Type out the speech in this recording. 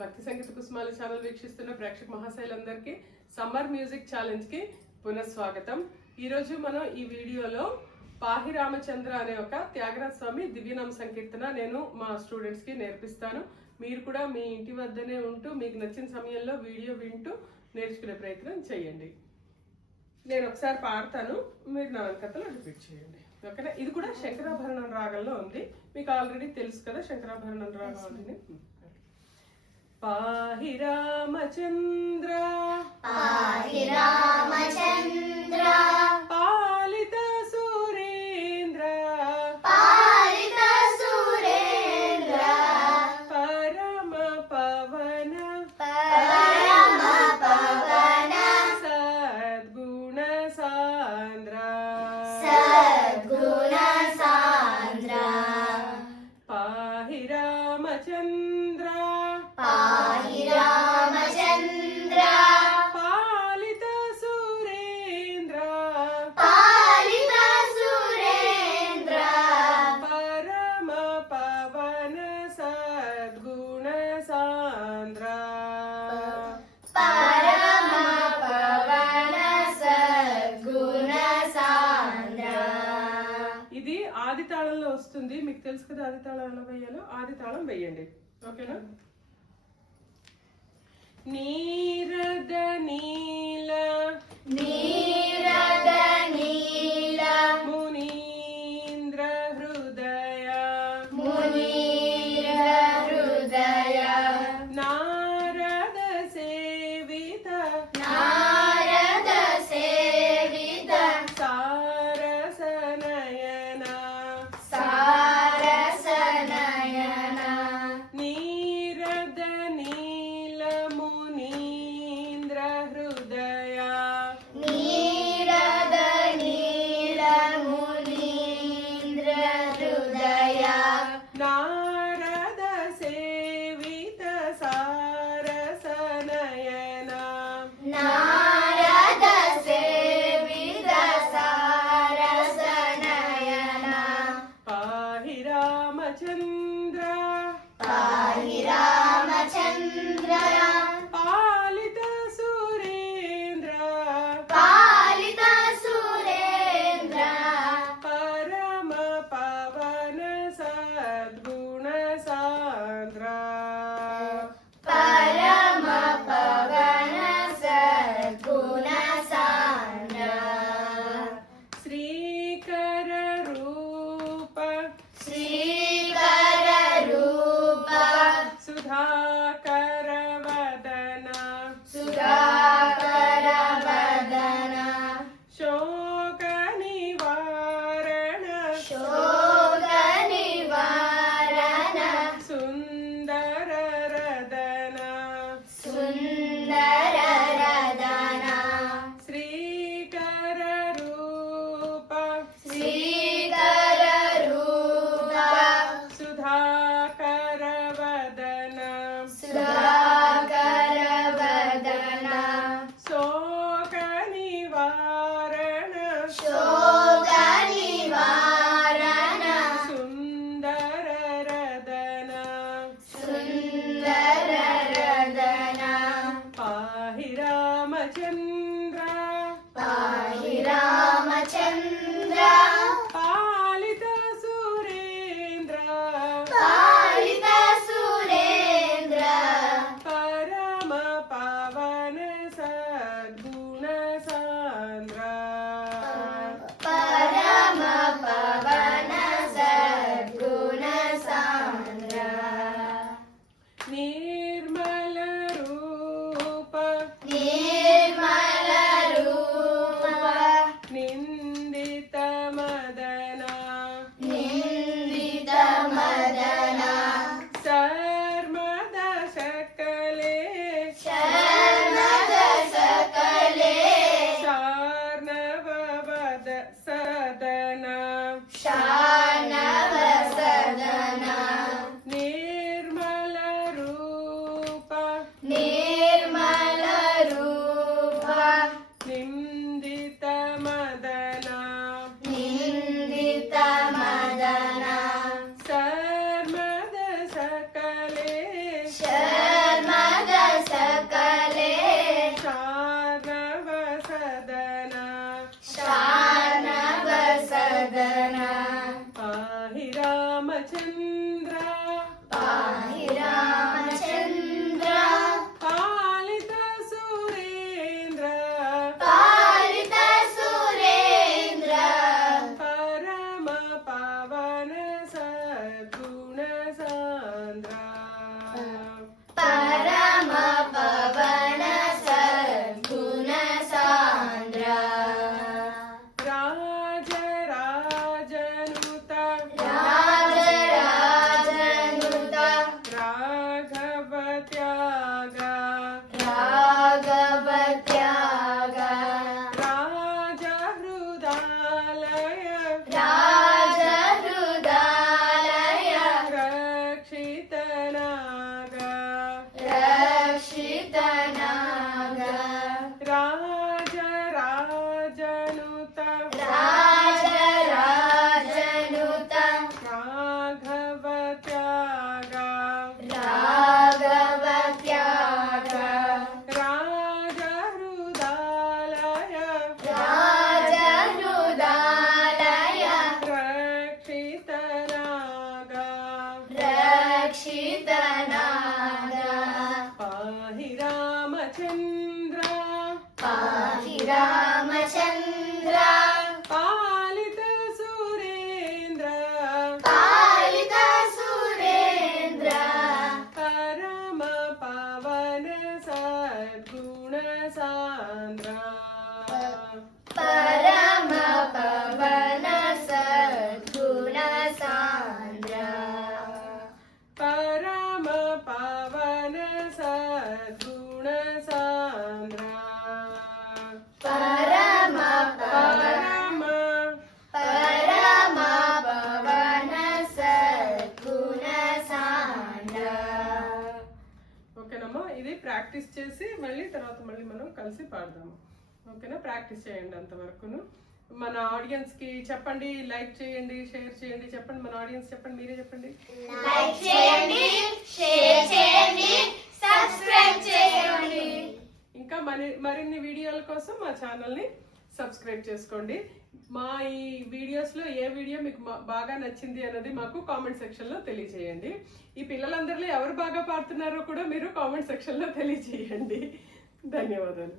భక్తి సంగీత కుసుమాల ఛానల్ వీక్షిస్తున్న ప్రేక్షక మహాశైలందరికీ సమ్మర్ మ్యూజిక్ ఛాలెంజ్ కి పునఃస్వాగతం. ఈరోజు మనం ఈ వీడియోలో పాహి రామచంద్ర అనే ఒక త్యాగరాజ స్వామి దివ్యనామ సంకీర్తన నేను మా స్టూడెంట్స్ కి నేర్పిస్తాను. మీరు కూడా మీ ఇంటి వద్దనే ఉంటూ మీకు నచ్చిన సమయంలో వీడియో వింటూ నేర్చుకునే ప్రయత్నం చేయండి. నేను ఒకసారి పాడతాను, మీరు నా వెనకతలో రిపీట్ చేయండి. ఓకేనా? ఇది కూడా శంకరాభరణం రాగంలో ఉంది. మీకు ఆల్రెడీ తెలుసు కదా శంకరాభరణం రాగం ఉంది. పాహి రామచంద్ర పాహి రామచంద్ర పాలిత సురేంద్ర పాలిత సురేంద్ర పరమ పవన పరమ పవన సద్గుణ సాంద్ర సద్గుణ సాంద్ర పాహి రామచంద్ర పాహి రామచంద్ర పాలిత సురేంద్ర పాలిత సురేంద్ర పరమ పవన సద్గుణ సాంద్ర పరమ పవన సద్గుణ సాంద్ర. ఇది ఆది తాళంలో వస్తుంది. మీకు తెలుసు కదా ఆది తాళం ఎలా వేయాలో. ఆది తాళం వేయండి. ఓకేనా? నీరద నీల నీరద నీల మునీంద్ర హృదయ మునీర హృదయ నారద సేవిత నారద సేవిత సారస నయన సారస నయన నీరద నీల మునీంద్ర హృదయ నీరద నీల మునీంద్ర హృదయ నారద సేవిత సారస నయన నారద సేవిత సారస నయన పాహి రామచంద్ర పాహి రామచంద్ర పాలిత సురేంద్ర పాలిత సురేంద్ర పరమ పవన సద్గుణ సాంద్ర పరమ పవన సద్గుణ సాంద్ర శ్రీకర రూప శ్రీకర రూప సుధాకర వదన సుధాకర వదన శోక నివారణ శోక నివారణ సుందర రదన సుందర రదన శ్రీకర రూప శ్రీకర రూప సుధాకర వదన సుధాకర వదన శోక నివారణ శోక నివారణ సుందర రదన సుందర రదన పాహి రామచంద్ర పాహి రామచంద్ర పాలిత సురేంద్ర పాలిత సురేంద్ర పరమ పవన సద్గుణ సాంద్ర పరమ పవన సద్గుణ సాంద్ర నిర్మల రూప నిర్మల రూప నిందిత మదన నిందిత మదన సర్మద శకలే శర్మద సకలే శార్ణవ వద సదన శానవ సదన నిర్మల రూప నిర్మల రూప ప్రాక్టీస్ చేసి మళ్ళీ తర్వాత మనం కలిసి పాడదాము. ఓకేనా? ప్రాక్టీస్ చేయండి అంతవరకును. మన ఆడియన్స్ కి చెప్పండి, లైక్ చేయండి, షేర్ చేయండి. చెప్పండి మన ఆడియన్స్, చెప్పండి, మీరే చెప్పండి. లైక్ చేయండి, షేర్ చేయండి, సబ్స్క్రైబ్ చేయండి. ఇంకా మరిన్ని వీడియోల కోసం మా ఛానల్ని సబ్స్క్రైబ్ చేసుకోండి. మా ఈ వీడియోస్లో ఏ వీడియో మీకు బాగా నచ్చింది అన్నది మాకు కామెంట్ సెక్షన్లో తెలియజేయండి. ఈ పిల్లలందరిలో ఎవరు బాగా పాడుతున్నారో కూడా మీరు కామెంట్ సెక్షన్లో తెలియజేయండి. ధన్యవాదాలు.